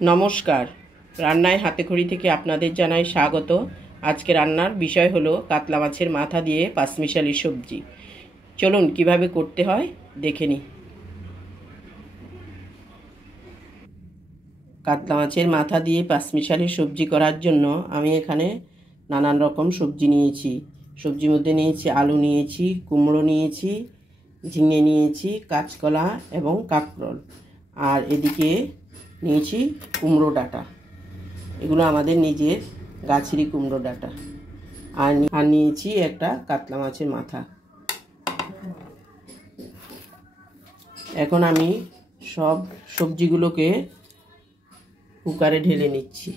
নমস্কার, রান্নায় হাতেখড়ি থেকে আপনাদের জানাই স্বাগত। আজকে রান্নার বিষয় হলো কাতলা মাছের মাথা দিয়ে পাঁচমিশালি সবজি। চলুন কিভাবে করতে হয় দেখে নিই। কাতলা মাছের মাথা দিয়ে পাঁচমিশালি সবজি করার জন্য আমি এখানে নানান রকম সবজি নিয়েছি। সবজির মধ্যে নিয়েছি আলু, নিয়েছি কুমড়ো, নিয়েছি ঝিঙে, নিয়েছি কাঁচকলা এবং কাঁকরোল, আর এদিকে নিয়েছি কুমড়ো ডাঁটা। এগুলো আমাদের নিজের গাছেরই কুমড়ো ডাঁটা। আর নিয়েছি একটা কাতলা মাছের মাথা। এখন আমি সব সবজিগুলোকে কুকারে ঢেলে নিচ্ছি।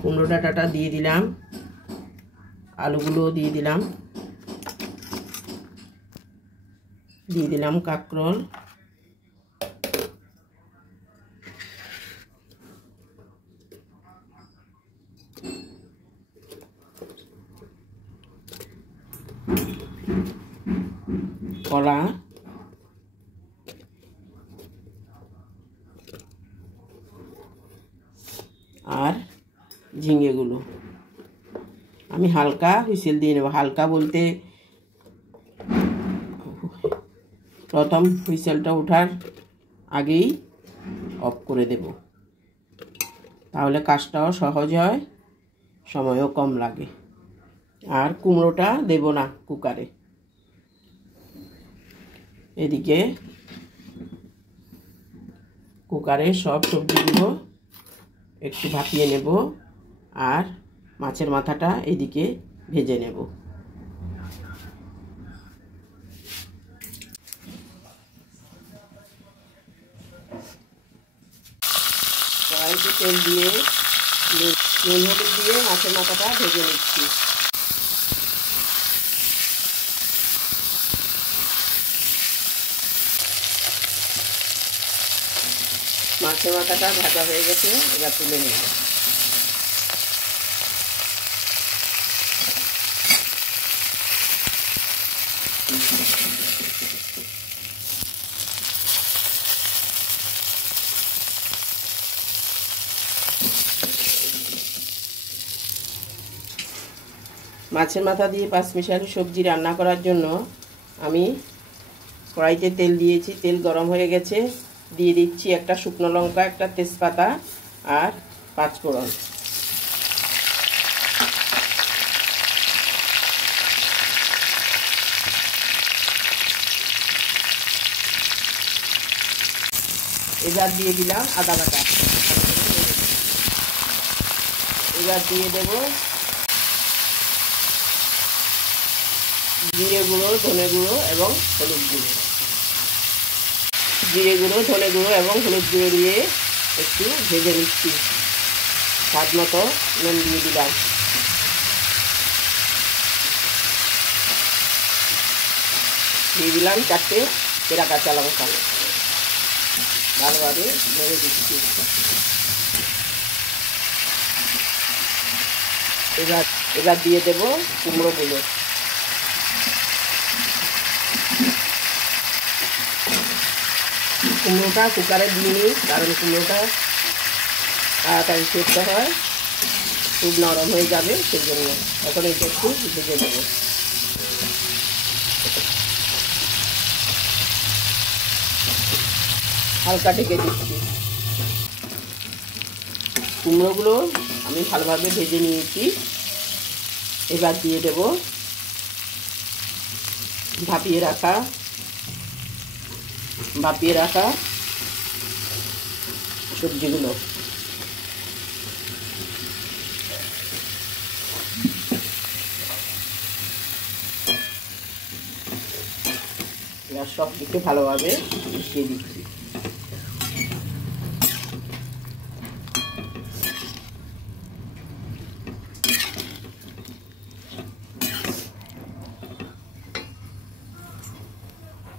কুমড়ো ডাঁটাটা দিয়ে দিলাম, আলুগুলোও দিয়ে দিলাম, কাঁকরোল, কলা, আর ঝিঙেগুলো আমি হালকা হুইসেল দিয়ে নেব। হালকা বলতে প্রথম হুইসেলটা ওঠার আগেই অফ করে দেব, তাহলে কাজটাও সহজ হয়, সময়ও কম লাগে। আর কুমড়োটা দেব না কুকারে। এদিকে কুকারে সব সবজিগুলো একটু ভাপিয়ে নেব, আর মাছের মাথাটা এদিকে ভেজে নেব। কড়াইতে তেল দিয়ে নুন হলুদ দিয়ে মাছের মাথাটা ভেজে নিচ্ছি। মাছের মাথাটা ভাজা হয়ে গেছে, এবার তুলে নেব। মাছের মাথা দিয়ে পাঁচমিশালি সবজি রান্না করার জন্য আমি কড়াইতে তেল দিয়েছি। তেল গরম হয়ে গেছে, দিয়ে দিচ্ছি একটা শুকনো লঙ্কা, একটা তেজপাতা আর পাঁচফোড়ন। এবার দিয়ে দিলাম আদা বাটা। এবার দিয়ে দেব জিরে গুঁড়ো, ধনে গুঁড়ো এবং হলুদ গুঁড়ো। জিরে গুঁড়ো, ধনে গুঁড়ো এবং হলুদ গুঁড়ো দিয়ে একটু ভেজে নিচ্ছি। স্বাদ মতো নুন দিয়ে দিলাম। দিয়ে দিলাম 4টে চেরা কাঁচা লঙ্কা। ভালোভাবে নেড়ে দিচ্ছি। এবার দিয়ে দেব কুমড়োগুলো। কুমড়োটা কুকারে দিয়ে নিই, কারণ কুমড়োটা তাড়াতাড়ি সেদ্ধ হয়, খুব নরম হয়ে যাবে, সেই জন্য এখন এটা একটু ভেজে দেবো। হালকা ঢেকে দিচ্ছি। কুমড়োগুলো আমি ভালোভাবে ভেজে নিয়েছি। এবার দিয়ে দেব ভাপিয়ে রাখা সবজিগুলো। এবার সব কিছু ভালোভাবে মিশিয়ে দিচ্ছি।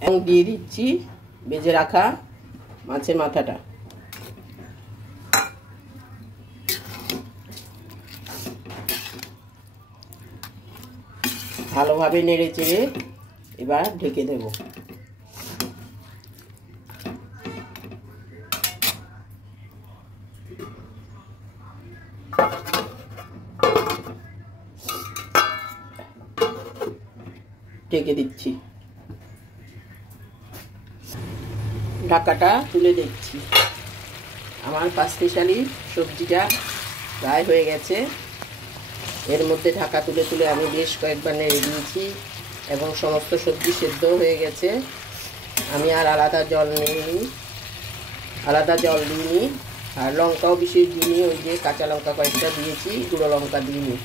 এবং দিয়ে দিচ্ছি ভেজে রাখা মাছের মাথাটা। ভালোভাবে নেড়ে চেড়ে এবার ঢেকে দেব। ঢেকে দিচ্ছি। ঢাকাটা তুলে দেখছি, আমার পাঁচমিশালি সবজিটা প্রায় হয়ে গেছে। এর মধ্যে ঢাকা তুলে তুলে আমি বেশ কয়েকবার নেড়ে দিয়েছি এবং সমস্ত সবজি সেদ্ধ হয়ে গেছে। আমি আর আলাদা জল দিইনি, আর লঙ্কাও বেশি দিইনি, ওই যে কাঁচা লঙ্কা কয়েকটা দিয়েছি, গুঁড়ো লঙ্কা দিইনি।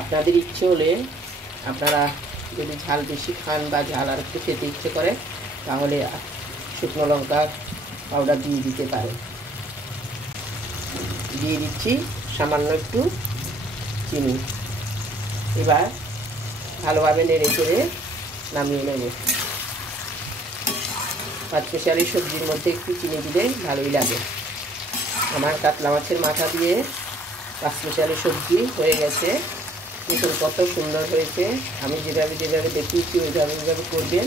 আপনাদের ইচ্ছে হলে আপনারা যদি ঝাল বেশি খান বা ঝাল আর একটু খেতে ইচ্ছে করে তাহলে শুকনো লঙ্কা পাউডার দিয়ে দিতে পারেন। দিয়ে দিচ্ছি সামান্য একটু চিনি। এবার ভালোভাবে নেড়ে চেড়ে নামিয়ে নেব। পাঁচমিশালি সবজির মধ্যে একটু চিনি দিলে ভালোই লাগে। আমার কাতলা মাছের মাথা দিয়ে পাঁচমিশালি সবজি হয়ে গেছে। দেখুন কত সুন্দর হয়েছে। আমি যেভাবে দেখিয়েছি ওইভাবে করবেন,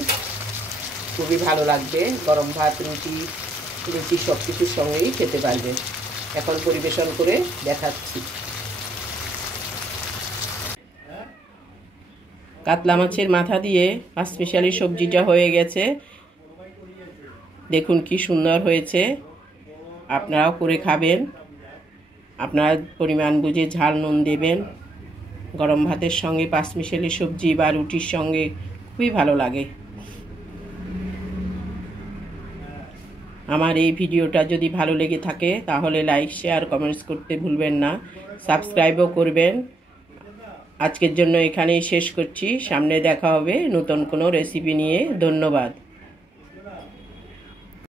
খুবই ভালো লাগবে। গরম ভাত, রুটি সব কিছুর সঙ্গেই খেতে পারবেন। এখন পরিবেশন করে দেখাচ্ছি। কাতলা মাছের মাথা দিয়ে পাঁচমিশালি সবজিটা হয়ে গেছে। দেখুন কি সুন্দর হয়েছে। আপনারাও করে খাবেন। আপনারা পরিমাণ বুঝে ঝাল নুন দেবেন। গরম ভাতের সঙ্গে পাঁচমিশালি সবজি বা রুটির সঙ্গে খুবই ভালো লাগে। আমার এই ভিডিওটা যদি ভালো লেগে থাকে তাহলে লাইক, শেয়ার, কমেন্টস করতে ভুলবেন না। সাবস্ক্রাইবও করবেন। আজকের জন্য এখানেই শেষ করছি। সামনে দেখা হবে নতুন কোনো রেসিপি নিয়ে। ধন্যবাদ।